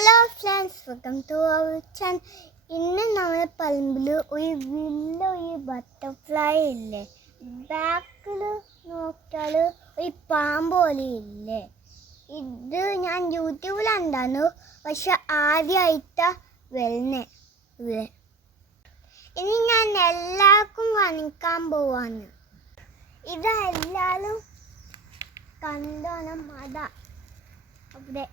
Hello friends, welcome to our channel. ഇന്ന് നമ്മുടെ പറമ്പിൽ ഒരു ബട്ടർഫ്ലൈ ഇല്ലേ, ബാക്കിൽ നോക്കിയാൽ ഒരു പാമ്പ് പോലെ ഇല്ലേ. ഇത് ഞാൻ യൂട്യൂബിലുണ്ടായിരുന്നു, പക്ഷെ ആദ്യമായിട്ടാണ് വരുന്നത് ഇവിടെ. ഇനി ഞാൻ എല്ലാവർക്കും കാണിക്കാൻ പോവാണ്. ഇതെല്ലാവരും കണ്ടോണം. അതാ അവിടെ